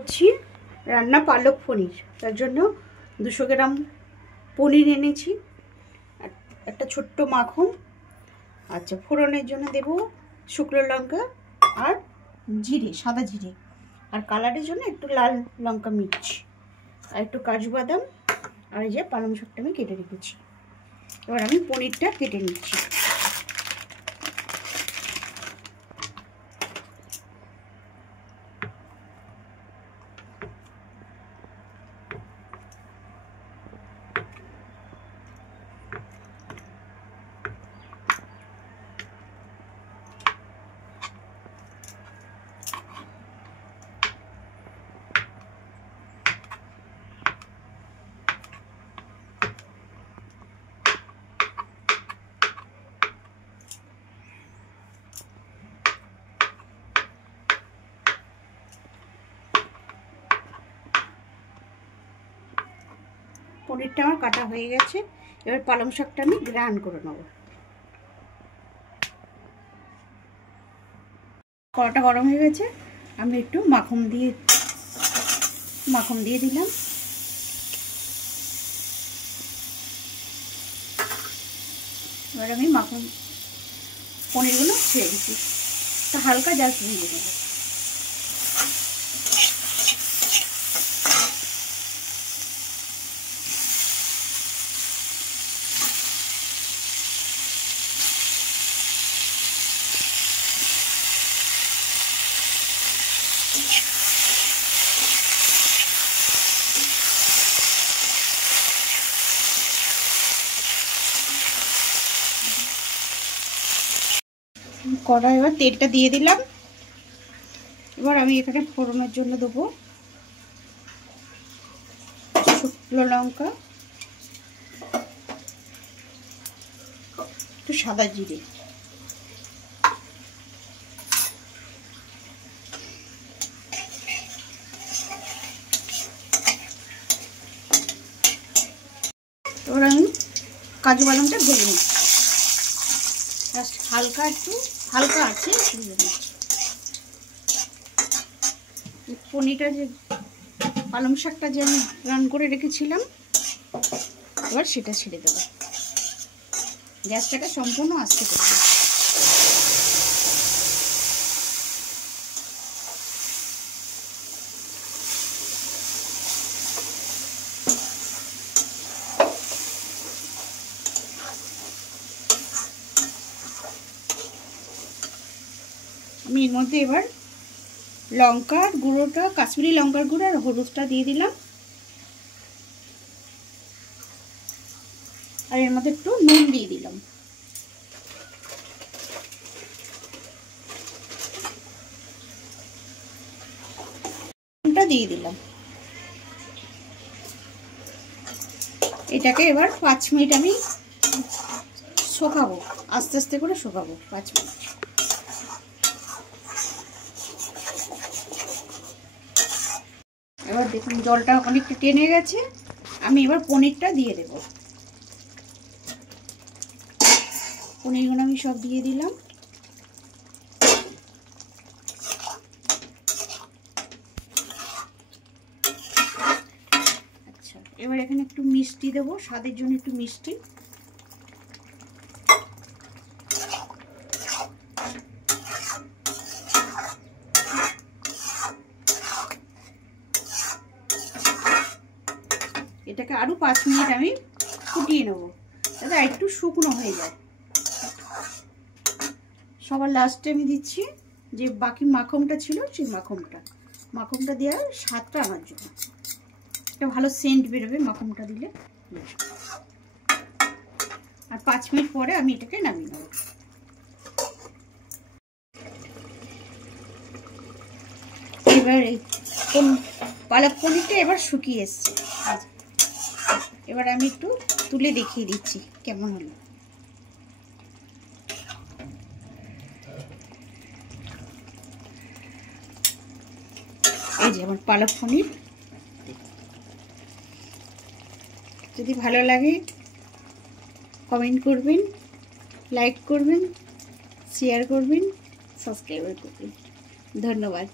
করছি রান্না পালক পনির। তার জন্য 200 গ্রাম পনির এনেছি, একটা ছোট্ট মাখন। আচ্ছা, ফোড়নের জন্য দেব শুকনো লঙ্কা আর জিরে, সাদা জিরে, আর কালারের জন্য একটু লাল লঙ্কা মির্চ, আর একটু কাজু বাদাম, আর এই যে পালং শাকটা আমি কেটে রেখেছি। এবার আমি পনিরটা কেটে নিচ্ছি। পনিরটা আমার কাটা হয়ে গেছে। এবার পালং শাকটা আমি গ্রাইন্ড করে নেব। কড়াটা গরম হয়ে গেছে, আমি একটু মাখন দিয়ে দিলাম। এবার আমি পনিরগুলো ছেড়ে দিচ্ছি, তা হালকা জাস্ট ভেজে নেব। কড়াই এবার তেলটা দিয়ে দিলাম। এবার আমি এখানে ফোড়নের জন্য দেবো শুকনো লঙ্কা, একটু সাদা জিরে, এবার আমি কাজু বাদামটা ভেজে নিচ্ছি। জাস্ট হালকা আছে ভেজে নিচ্ছি। পনিরটা যে পালং শাকটা যে আমি রান করে রেখেছিলাম, এবার সেটা ছেড়ে দেবো। গ্যাসটাকে সম্পূর্ণ আস্তে করতে। আমি এর মধ্যে এবার লঙ্কার গুঁড়োটা, কাশ্মীরি লঙ্কার গুঁড়ো আর হলুদটা দিয়ে দিলাম, আর এর মধ্যে একটু নুন দিয়ে দিলাম। নুনটা দিয়ে দিলাম। এটাকে এবার 5 মিনিট আমি শোকাবো, আস্তে আস্তে করে শোকাবো 5 মিনিট। এবার দেখুন জলটা অনেকটা টেনে গেছে, আমি এবার পনিরটা দিয়ে দেব। পনিরগুলো আমি সব দিয়ে দিলাম। আচ্ছা, এবার এখানে একটু মিষ্টি দেবো, স্বাদের জন্য একটু মিষ্টি। এটাকে আরো 5 মিনিট আমি ফুটিয়ে নেবো, যাতে একটু শুকনো হয়ে যায়। সবার লাস্টে আমি দিচ্ছি যে বাকি মাখনটা ছিল, সেই মাখনটা দেওয়ার স্বাদটা আনার জন্য। একটা ভালো সেন্ট বেরোবে মাখনটা দিলে। আর 5 মিনিট পরে আমি এটাকে নামিয়ে নেব। এবার এই পালক পনিরটা এবার শুকিয়ে এসছে। এবার আমি একটু তুলে দেখিয়ে দিচ্ছি কেমন হলো। এই যে আমার পালক পনির। যদি ভালো লাগে কমেন্ট করবেন, লাইক করবেন, শেয়ার করবেন, সাবস্ক্রাইব করবেন। ধন্যবাদ।